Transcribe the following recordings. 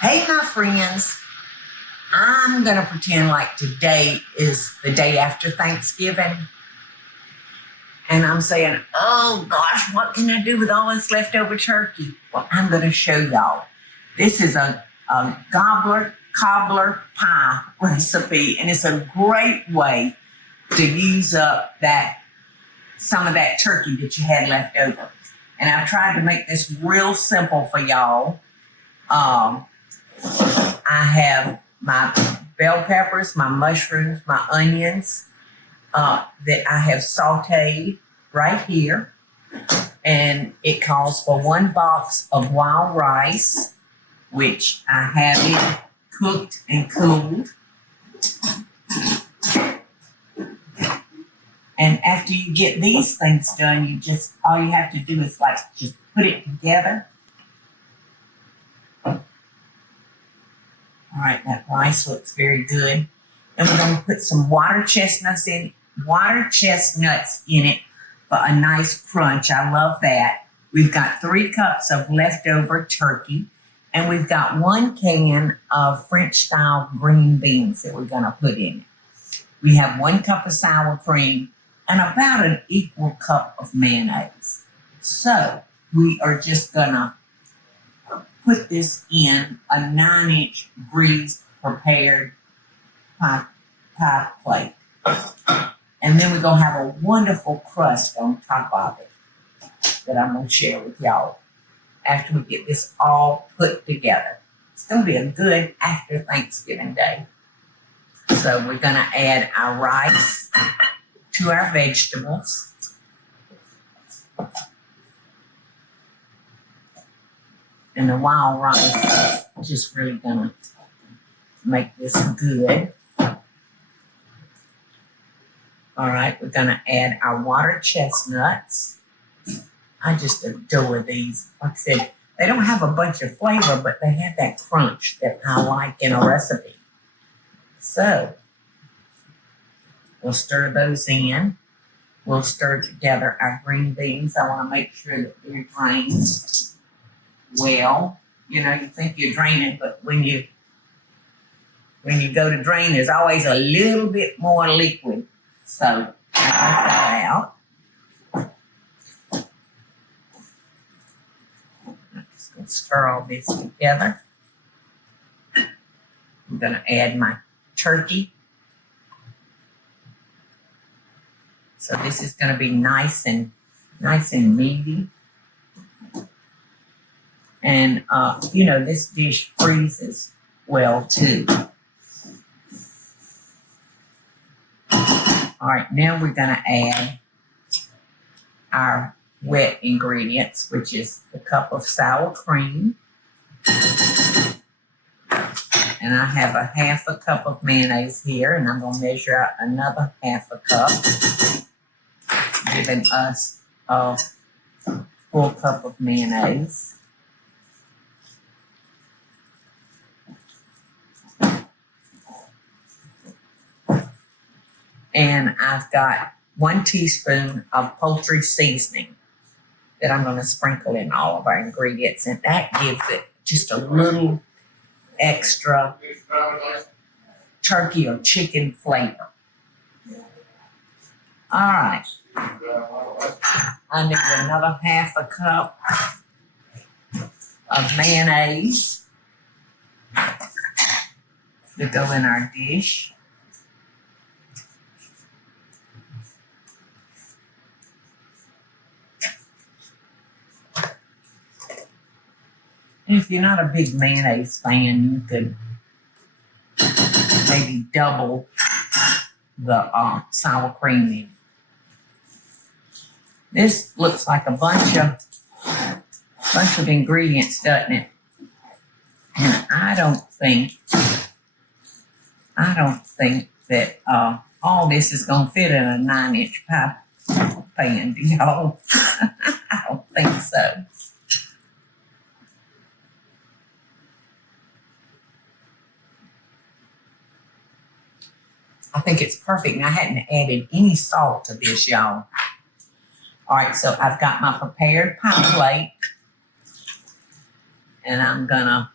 Hey, my friends, I'm going to pretend like today is the day after Thanksgiving. And I'm saying, oh gosh, what can I do with all this leftover turkey? Well, I'm going to show y'all. This is a Gobbler Cobbler Pie Recipe, and it's a great way to use up some of that turkey that you had left over. And I've tried to make this real simple for y'all. I have my bell peppers, my mushrooms, my onions that I have sauteed right here. And it calls for 1 box of wild rice, which I have it cooked and cooled. And after you get these things done, all you have to do is just put it together. All right, that rice looks very good. And we're going to put some water chestnuts in it for a nice crunch. I love that. We've got 3 cups of leftover turkey, and we've got 1 can of French-style green beans that we're going to put in it. We have 1 cup of sour cream and about an equal cup of mayonnaise. So we are just going to put this in a 9-inch greased prepared pie plate. And then we're going to have a wonderful crust on top of it that I'm going to share with y'all after we get this all put together. It's going to be a good after Thanksgiving day. So we're going to add our rice to our vegetables. And the wild rice is just really going to make this good. All right, we're going to add our water chestnuts. I just adore these. Like I said, they don't have a bunch of flavor, but they have that crunch that I like in a recipe. So we'll stir those in. We'll stir together our green beans. I want to make sure that they're drained well. You know, you think you're draining, but when you go to drain, there's always a little bit more liquid. So I got that out. I'm just going to stir all this together. I'm going to add my turkey. So this is going to be nice and meaty. And this dish freezes well too. All right, now we're going to add our wet ingredients, which is a cup of sour cream. And I have a 1/2 cup of mayonnaise here, and I'm going to measure out another 1/2 cup, giving us a full cup of mayonnaise. And I've got 1 teaspoon of poultry seasoning that I'm going to sprinkle in all of our ingredients. And that gives it just a little extra turkey or chicken flavor. All right. I need another 1/2 cup of mayonnaise to go in our dish. If you're not a big mayonnaise fan, you could maybe double the sour cream in. This looks like a bunch of ingredients, doesn't it? And I don't think that all this is going to fit in a 9-inch pie pan, do y'all? I don't think so. I think it's perfect, and I hadn't added any salt to this, y'all. All right, so I've got my prepared pie plate, and I'm gonna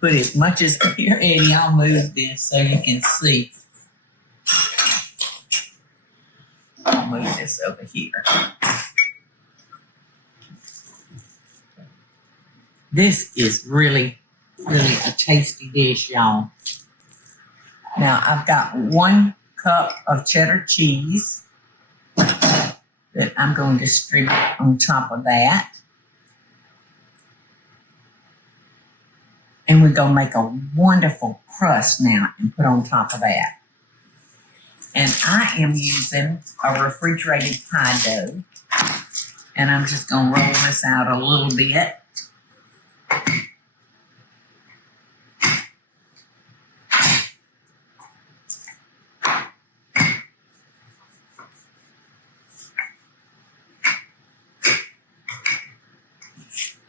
put as much as here, Eddie. I'll move this so you can see. I'll move this over here. This is really, really a tasty dish, y'all. Now, I've got 1 cup of cheddar cheese that I'm going to distribute on top of that. And we're going to make a wonderful crust now and put on top of that. And I am using a refrigerated pie dough. And I'm just going to roll this out a little bit.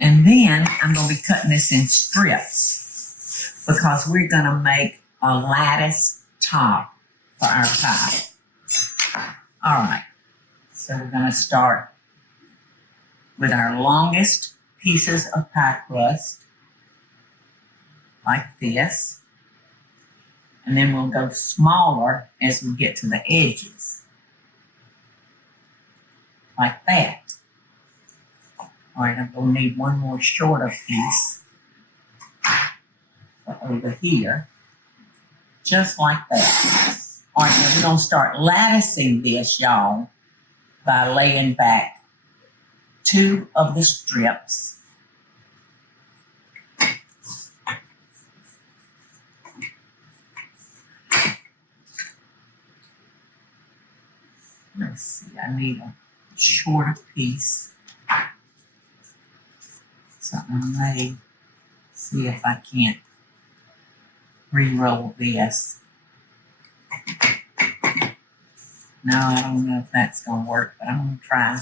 And then I'm going to be cutting this in strips because we're going to make a lattice top for our pie. All right, so we're going to start with our longest pieces of pie crust, like this. And then we'll go smaller as we get to the edges, like that. All right, I'm going to need one more shorter piece over here, just like that. All right, now we're going to start latticing this, y'all, by laying back 2 of the strips. Let's see, I need a shorter piece. So I may see if I can't re-roll this. No, I don't know if that's going to work, but I'm going to try.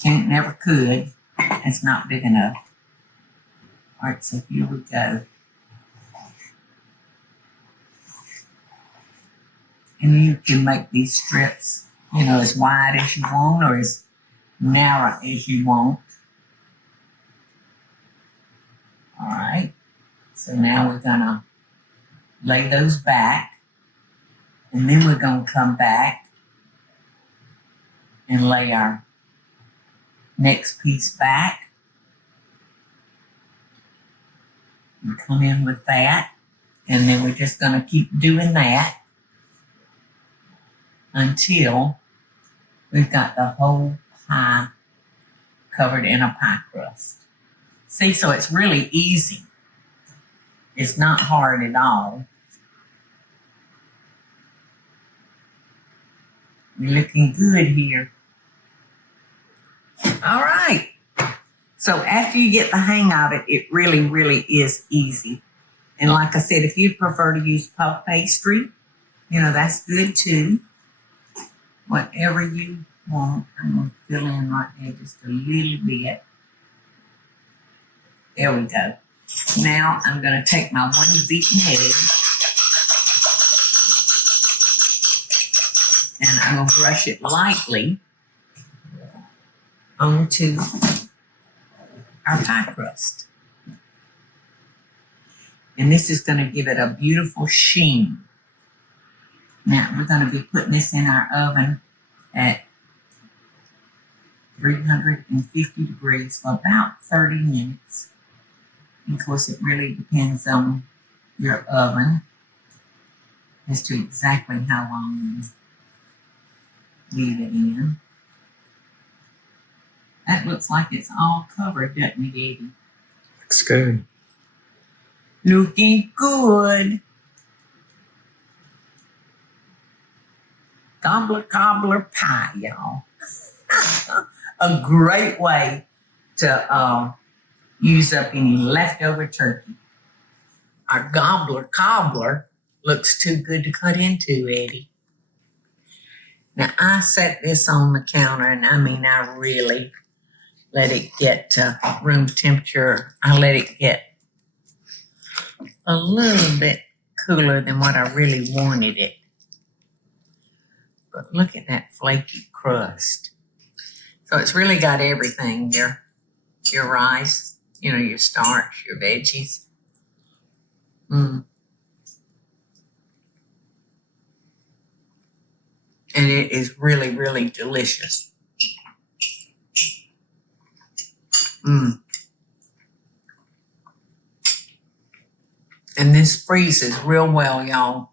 Can't, never could. It's not big enough. All right, so here we go. And you can make these strips, as wide as you want or as narrow as you want. All right, so now we're going to lay those back, and then we're going to come back and lay our next piece back. And come in with that, and then we're just going to keep doing that until we've got the whole pie covered in a pie crust. See, so it's really easy. It's not hard at all. We're looking good here. All right. So after you get the hang of it, it really, really is easy. And like I said, if you'd prefer to use puff pastry, that's good too. Whatever you want. I'm going to fill in right there just a little bit. There we go. Now I'm going to take my 1 beaten egg and I'm going to brush it lightly onto our pie crust. And this is going to give it a beautiful sheen. Now we're going to be putting this in our oven at 350 degrees for about 30 minutes. Of course, it really depends on your oven as to exactly how long you leave it in. That looks like it's all covered, doesn't it, Eddie? Looks good. Looking good. Gobbler Cobbler Pie, y'all. A great way to use up any leftover turkey. Our Gobbler Cobbler looks too good to cut into, Eddie. Now, I set this on the counter, and I really let it get to room temperature. I let it get a little bit cooler than what I really wanted it. But look at that flaky crust. So it's really got everything. Your rice, your starch, your veggies. And it is really, really delicious. And this freezes real well, y'all.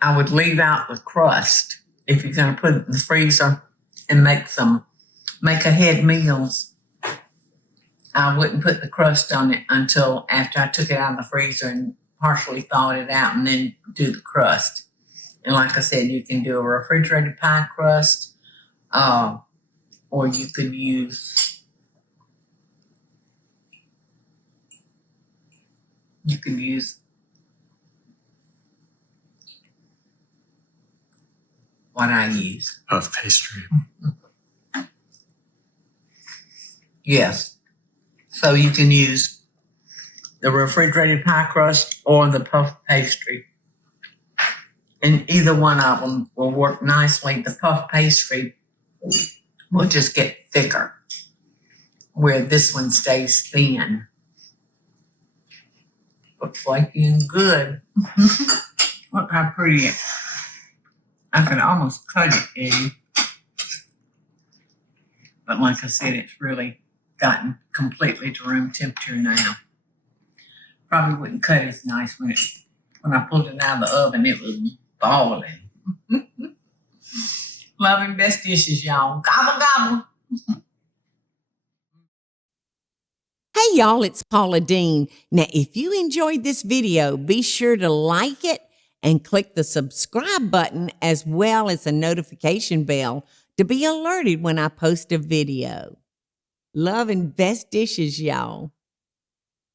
I would leave out the crust if you're going to put it in the freezer and make ahead meals. I wouldn't put the crust on it until after I took it out of the freezer and partially thawed it out and then do the crust. And like I said, you can do a refrigerated pie crust, or you could use what I use. Puff pastry. Yes. So you can use the refrigerated pie crust or the puff pastry. And either one of them will work nicely. The puff pastry will just get thicker, where this one stays thin. But flaky and good. Look how pretty it is. I could almost cut it, Eddie. But like I said, it's really gotten completely to room temperature now. Probably wouldn't cut as nice when I pulled it out of the oven. It was boiling. Love and best dishes, y'all. Gobble, gobble. Hey y'all, it's Paula Deen. Now, if you enjoyed this video, be sure to like it and click the subscribe button as well as the notification bell to be alerted when I post a video. Love and best dishes, y'all.